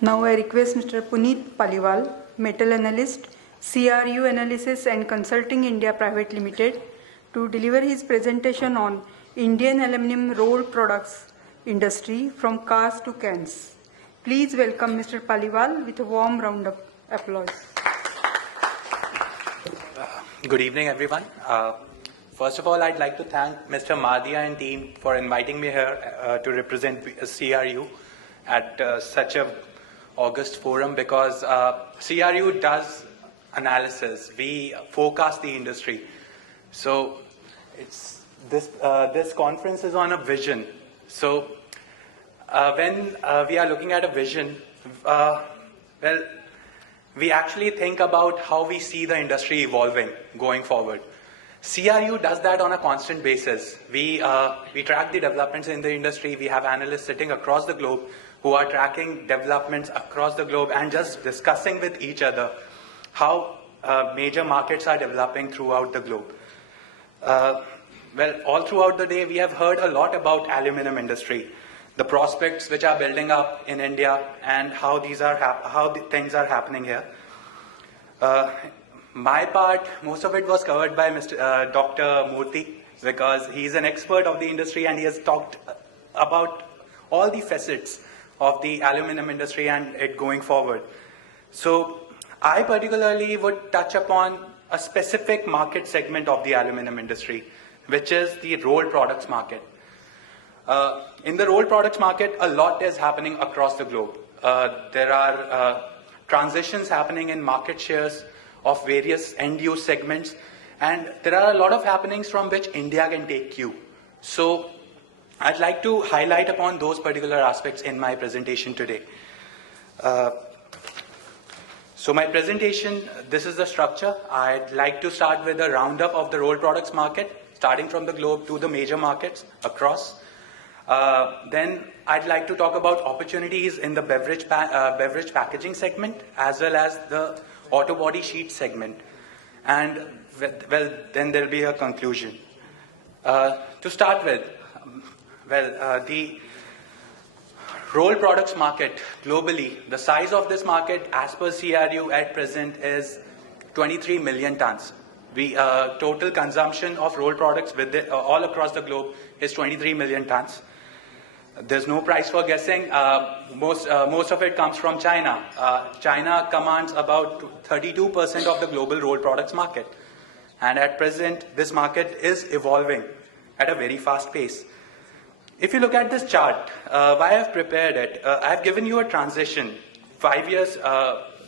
Now I request Mr. Puneet Paliwal, Metal Analyst, CRU Analysis and Consulting India Private Limited, to deliver his presentation on Indian Aluminium Rolled Products Industry from Cars to Cans. Please welcome Mr. Paliwal with a warm round of applause. Good evening, everyone. First of all, I'd like to thank Mr. Madhya and team for inviting me here to represent CRU at such a August forum, because CRU does analysis. We forecast the industry. So it's this conference is on a vision. So when we are looking at a vision, we actually think about how we see the industry evolving going forward. CRU does that on a constant basis. We track the developments in the industry. We have analysts sitting across the globe who are tracking developments across the globe and just discussing with each other how major markets are developing throughout the globe. All throughout the day, we have heard a lot about aluminum industry, the prospects which are building up in India, and how things are happening here. My part, most of it was covered by Dr. Murthy, because he's an expert of the industry and he has talked about all the facets of the aluminum industry and it going forward. So I particularly would touch upon a specific market segment of the aluminum industry, which is the rolled products market. In the rolled products market, a lot is happening across the globe. There are transitions happening in market shares of various end-use segments, and there are a lot of happenings from which India can take cue. So I'd like to highlight upon those particular aspects in my presentation today. So my presentation, this is the structure. I'd like to start with a roundup of the rolled products market, starting from the globe to the major markets across. Then I'd like to talk about opportunities in the beverage packaging segment, as well as the auto body sheet segment. And then there'll be a conclusion. To start with, the rolled products market globally, the size of this market as per CRU at present is 23 million tons. Total consumption of rolled products all across the globe is 23 million tons. There's no price for guessing. Most of it comes from China. China commands about 32% of the global rolled products market. And at present, this market is evolving at a very fast pace. If you look at this chart, why I've prepared it, I've given you a transition 5 years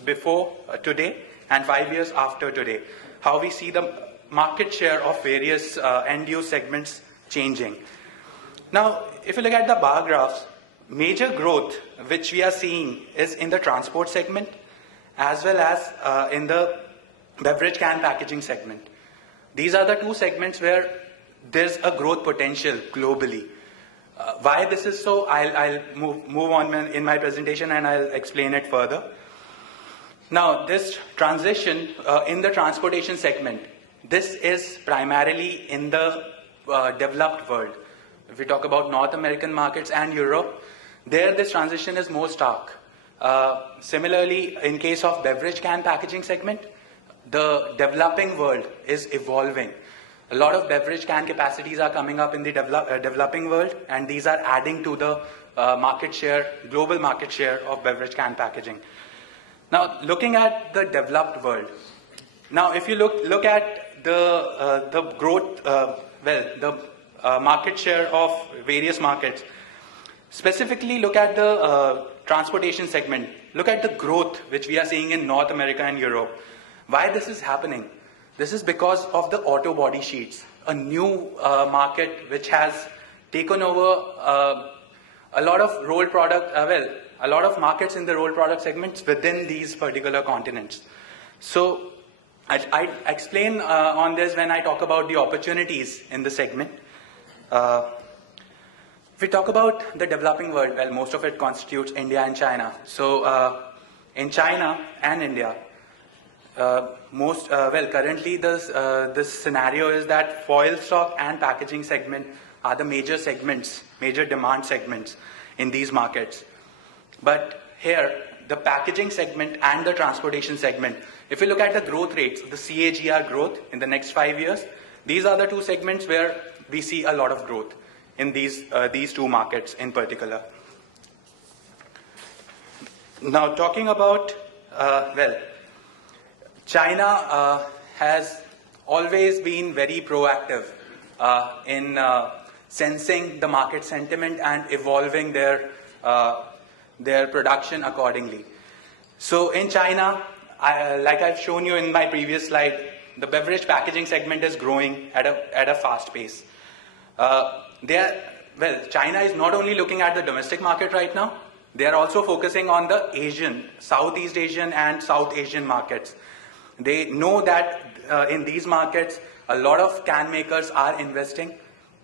before today and 5 years after today, how we see the market share of various end-use segments changing. Now, if you look at the bar graphs, major growth which we are seeing is in the transport segment as well as in the beverage can packaging segment. These are the two segments where there's a growth potential globally. Why this is so, I'll move on in my presentation and I'll explain it further. Now, this transition in the transportation segment, this is primarily in the developed world. If we talk about North American markets and Europe, there this transition is more stark. Similarly, in case of beverage can packaging segment, the developing world is evolving. A lot of beverage can capacities are coming up in the developing world, and these are adding to the market share, global market share of beverage can packaging. Now, looking at the developed world, now if you look at the growth, market share of various markets, specifically look at the transportation segment. Look at the growth which we are seeing in North America and Europe. Why this is happening? This is because of the auto body sheets, a new market which has taken over a lot of rolled product, a lot of markets in the rolled product segments within these particular continents. So I explain on this when I talk about the opportunities in the segment. If we talk about the developing world, well, most of it constitutes India and China. So in China and India, currently this scenario is that foil stock and packaging segment are the major segments, major demand segments in these markets. But here, the packaging segment and the transportation segment, if you look at the growth rates, the CAGR growth in the next 5 years, these are the two segments where we see a lot of growth in these two markets in particular. Now, talking about, China has always been very proactive in sensing the market sentiment and evolving their production accordingly. So in China, like I've shown you in my previous slide, the beverage packaging segment is growing at a fast pace. China is not only looking at the domestic market right now, they are also focusing on the Southeast Asian and South Asian markets. They know that in these markets, a lot of can makers are investing,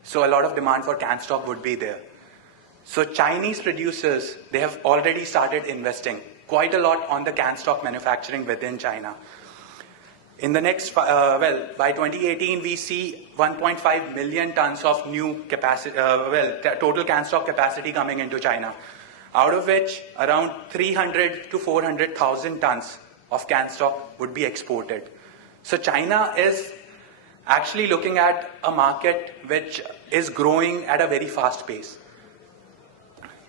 so a lot of demand for can stock would be there. So Chinese producers, they have already started investing quite a lot on the can stock manufacturing within China. In the next, by 2018, we see 1.5 million tons of new capacity, total can stock capacity coming into China, out of which around 300 to 400,000 tons of can stock would be exported. So China is actually looking at a market which is growing at a very fast pace.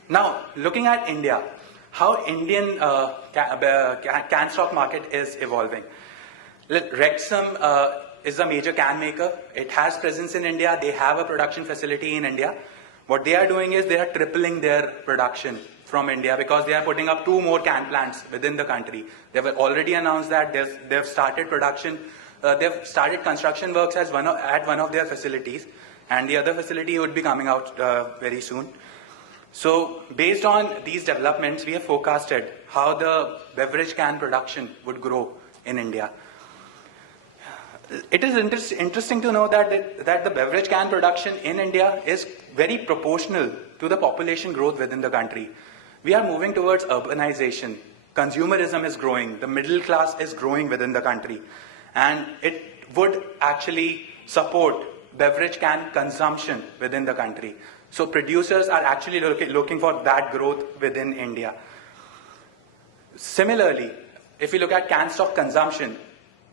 Now, looking at India, how Indian can stock market is evolving. Rexam is a major can maker. It has presence in India. They have a production facility in India. What they are doing is they are tripling their production from India because they are putting up 2 more can plants within the country. They have already announced that they've started production. They've started construction works at one of their facilities, and the other facility would be coming out very soon. So based on these developments, we have forecasted how the beverage can production would grow in India. It is interesting to know that the beverage can production in India is very proportional to the population growth within the country. We are moving towards urbanization. Consumerism is growing. The middle class is growing within the country. And it would actually support beverage can consumption within the country. So producers are actually looking for that growth within India. Similarly, if we look at can stock consumption,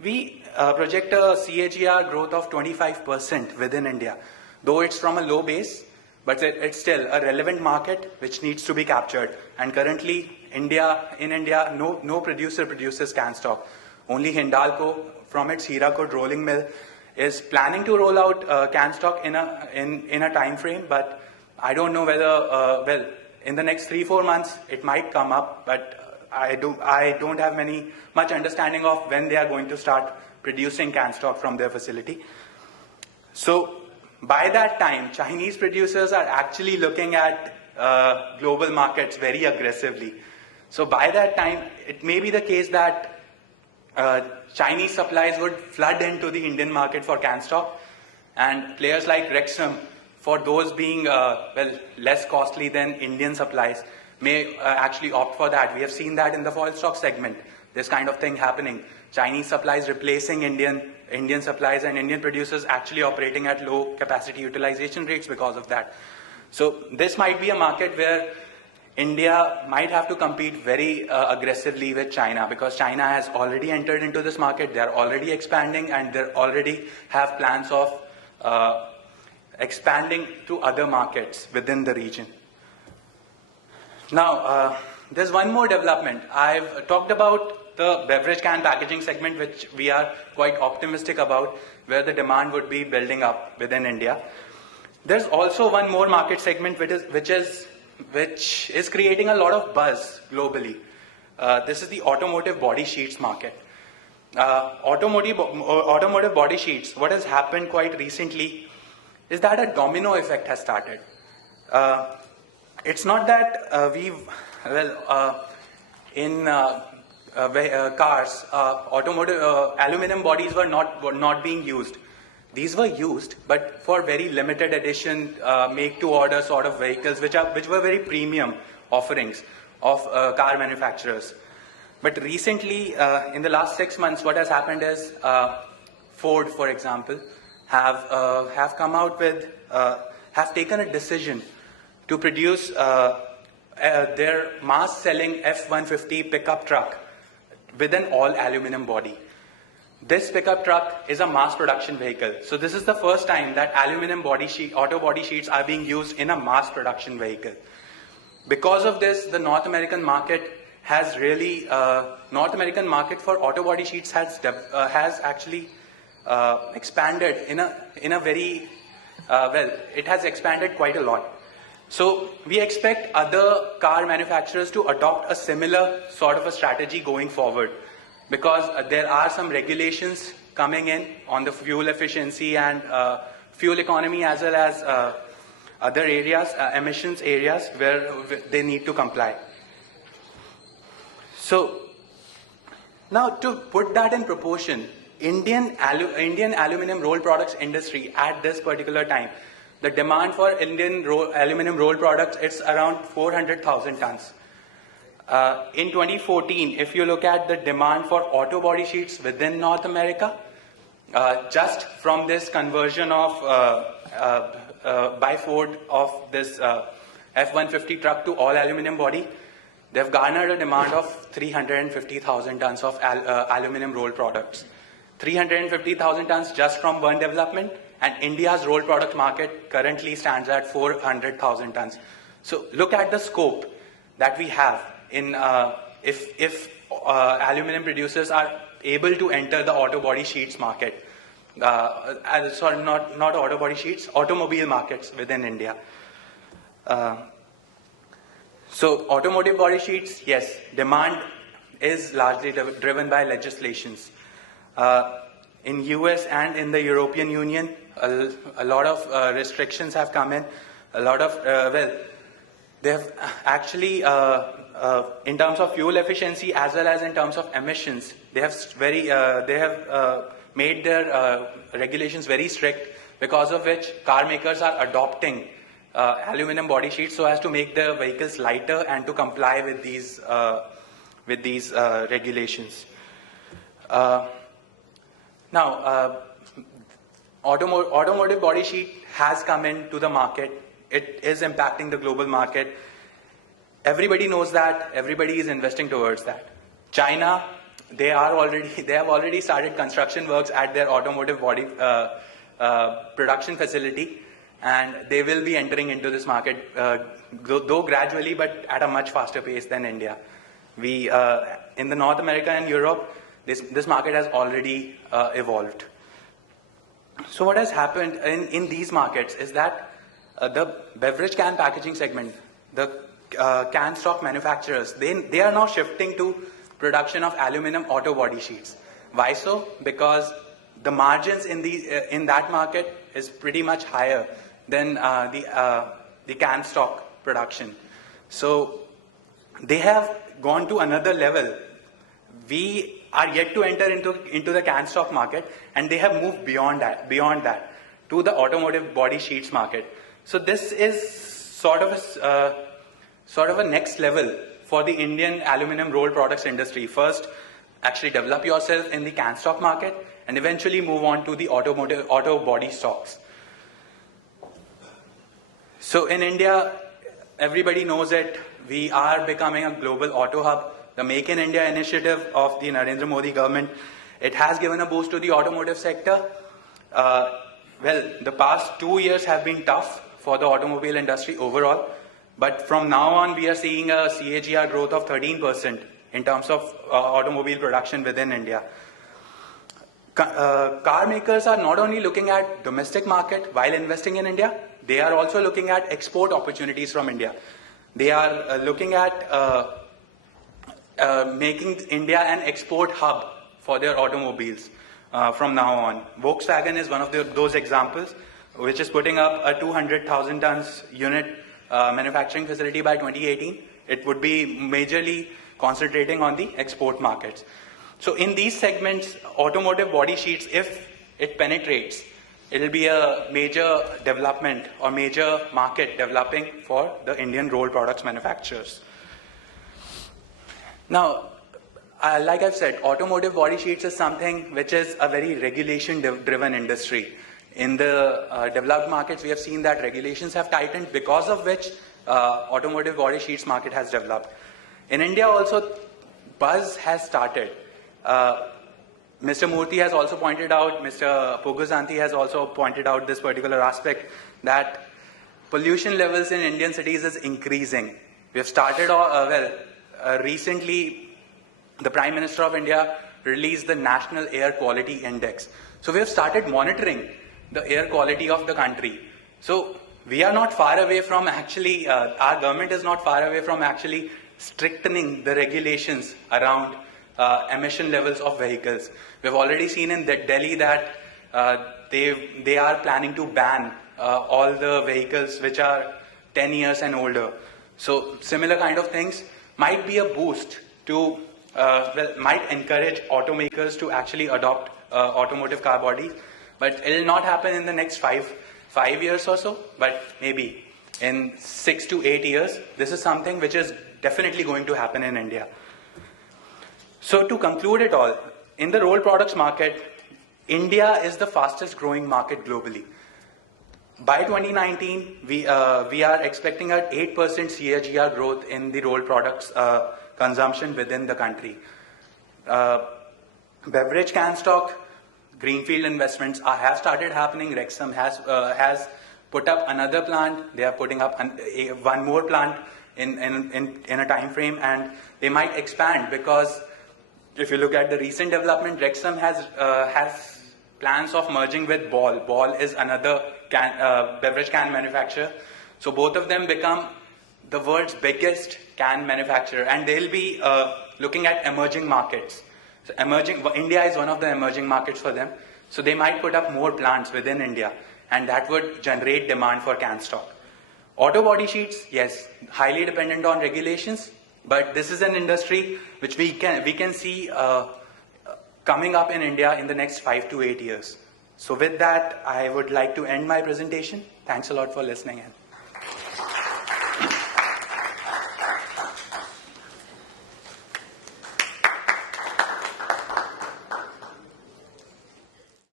we project a CAGR growth of 25% within India. Though it's from a low base, but it's still a relevant market which needs to be captured. And currently, in India, no producer produces can stock. Only Hindalco, from its Hirakud rolling mill, is planning to roll out can stock in a time frame, but I don't know whether, in the next 3-4 months, it might come up, but I don't have much understanding of when they are going to start producing can stock from their facility. So by that time, Chinese producers are actually looking at global markets very aggressively. So by that time, it may be the case that Chinese supplies would flood into the Indian market for can stock, and players like Rexam, for those being less costly than Indian supplies, may actually opt for that. We have seen that in the foil stock segment, this kind of thing happening. Chinese supplies replacing Indian supplies, and Indian producers actually operating at low capacity utilization rates because of that. So this might be a market where India might have to compete very aggressively with China, because China has already entered into this market. They are already expanding, and they already have plans of expanding to other markets within the region. Now, there's one more development. I've talked about the beverage can packaging segment, which we are quite optimistic about, where the demand would be building up within India. There's also one more market segment which is creating a lot of buzz globally. This is the automotive body sheets market. Automotive body sheets, what has happened quite recently is that a domino effect has started. It's not that in cars, automotive aluminum bodies were not being used. These were used, but for very limited edition, make-to-order sort of vehicles, which were very premium offerings of car manufacturers. But recently, in the last 6 months, what has happened is Ford, for example, have come out with, have taken a decision to produce their mass-selling F-150 pickup truck with an all-aluminum body. This pickup truck is a mass production vehicle. So this is the first time that aluminum auto body sheets are being used in a mass production vehicle. Because of this, the North American market has really, North American market for auto body sheets has actually expanded in a very, well, it has expanded quite a lot. So we expect other car manufacturers to adopt a similar sort of a strategy going forward, because there are some regulations coming in on the fuel efficiency and fuel economy, as well as other areas, emissions areas where they need to comply. So now, to put that in proportion, Indian aluminum rolled products industry at this particular time, the demand for Indian aluminum rolled products, it's around 400,000 tons. In 2014, if you look at the demand for auto body sheets within North America, just from this conversion of by Ford of this F-150 truck to all aluminum body, they've garnered a demand of 350,000 tons of aluminum rolled products. 350,000 tons just from one development, and India's rolled product market currently stands at 400,000 tons. So look at the scope that we have in if aluminum producers are able to enter the auto body sheets market. Sorry, not auto body sheets, automobile markets within India. So automotive body sheets, yes, demand is largely driven by legislations. In US and in the European Union, a lot of restrictions have come in. A lot of, well, they have actually, in terms of fuel efficiency as well as in terms of emissions, they have made their regulations very strict, because of which car makers are adopting aluminum body sheets so as to make their vehicles lighter and to comply with these regulations. Now, automotive body sheet has come into the market. It is impacting the global market. Everybody knows that. Everybody is investing towards that. China, they have already started construction works at their automotive body production facility, and they will be entering into this market, though gradually, but at a much faster pace than India. We, in the North America and Europe, this market has already evolved. So what has happened in these markets is that the beverage can packaging segment, the can stock manufacturers, they are now shifting to production of aluminum auto body sheets. Why so? Because the margins in that market is pretty much higher than the can stock production. So they have gone to another level. We are yet to enter into the can stock market, and they have moved beyond that to the automotive body sheets market. So this is sort of a next level for the Indian aluminum rolled products industry. First, actually develop yourself in the can stock market, and eventually move on to the auto body stocks. So in India, everybody knows it. We are becoming a global auto hub. The Make in India initiative of the Narendra Modi government, it has given a boost to the automotive sector. Well, the past 2 years have been tough for the automobile industry overall, but from now on we are seeing a CAGR growth of 13% in terms of automobile production within India. Car makers are not only looking at domestic market while investing in India, they are also looking at export opportunities from India. They are looking at making India an export hub for their automobiles from now on. Volkswagen is one of those examples, which is putting up a 200,000 tons unit manufacturing facility by 2018. It would be majorly concentrating on the export markets. So in these segments, automotive body sheets, if it penetrates, it will be a major development or major market developing for the Indian rolled products manufacturers. Now, like I've said, automotive body sheets is something which is a very regulation-driven industry. In the developed markets, we have seen that regulations have tightened, because of which automotive body sheets market has developed. In India also, buzz has started. Mr. Murthy has also pointed out, Mr. Poguzanti has also pointed out this particular aspect, that pollution levels in Indian cities is increasing. We have started, recently the Prime Minister of India released the National Air Quality Index. So we have started monitoring the air quality of the country. So we are not far away from actually, our government is not far away from actually strictening the regulations around emission levels of vehicles. We've already seen in Delhi that they are planning to ban all the vehicles which are 10 years and older. So similar kind of things might be a boost to, might encourage automakers to actually adopt automotive car bodies, but it will not happen in the next five years or so, but maybe in 6 to 8 years, this is something which is definitely going to happen in India. So to conclude it all, in the rolled products market, India is the fastest growing market globally. By 2019, we are expecting an 8% CAGR growth in the rolled products consumption within the country. Beverage can stock, greenfield investments have started happening. Rexam has put up another plant. They are putting up one more plant in a time frame, and they might expand, because if you look at the recent development, Rexam has plans of merging with Ball. Ball is another beverage can manufacturer. So both of them become the world's biggest can manufacturer, and they'll be looking at emerging markets. So India is one of the emerging markets for them. So they might put up more plants within India, and that would generate demand for can stock. Auto body sheets, yes, highly dependent on regulations, but this is an industry which we can see coming up in India in the next 5 to 8 years. So with that, I would like to end my presentation. Thanks a lot for listening in.